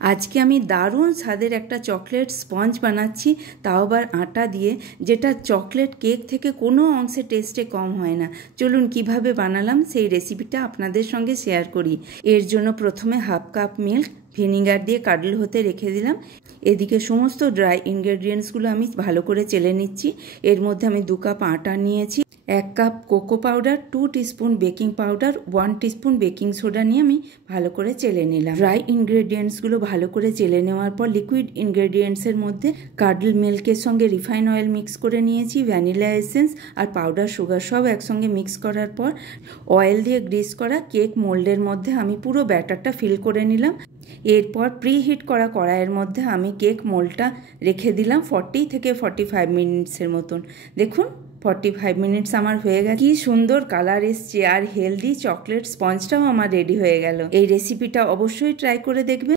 আজকে আমি দারুণ স্বাদের একটা চকলেট স্পঞ্জ বানাচ্ছি, তাও আবার আটা দিয়ে, যেটা চকলেট কেক থেকে কোনো অংশে টেস্টে কম হয় না। চলুন কিভাবে বানালাম সেই রেসিপিটা আপনাদের সঙ্গে শেয়ার করি। এর জন্য প্রথমে হাফ কাপ মিল্ক ভিনিগার দিয়ে কাডল হতে রেখে দিলাম। এদিকে সমস্ত ড্রাই ইনগ্রেডিয়েন্টসগুলো আমি ভালো করে চেলে নিচ্ছি। এর মধ্যে আমি 2 কাপ আটা নিয়েছি, 1 cup cocoa powder, 2 teaspoon baking powder, 1 teaspoon baking soda নিয়ে আমি ভালো করে চেলে নিলাম। ড্রাই ইনগ্রেডিয়েন্টসগুলো ভালো করে চেলে নেওয়ার পর লিকুইড ইনগ্রেডিয়েন্টসের মধ্যে কাডল মিল্কের সঙ্গে রিফাইন অয়েল মিক্স করে নিয়েছি, ভ্যানিলা এসেন্স আর পাউডার সুগার সব একসঙ্গে মিক্স করার পর অয়েল দিয়ে গ্রিস করা কেক মোল্ডের মধ্যে আমি পুরো ব্যাটারটা ফিল করে নিলাম। এরপর প্রিহিট করা কড়াইয়ের মধ্যে আমি কেক মোল্ডটা রেখে দিলাম 40 থেকে 45 মিনিটসের মতন। দেখুন 45 মিনিটস আমার হয়ে গেছে। কি সুন্দর কালার এসছে আর হেলদি চকলেট স্পঞ্জটাও আমার রেডি হয়ে গেল। এই রেসিপিটা অবশ্যই ট্রাই করে দেখবেন।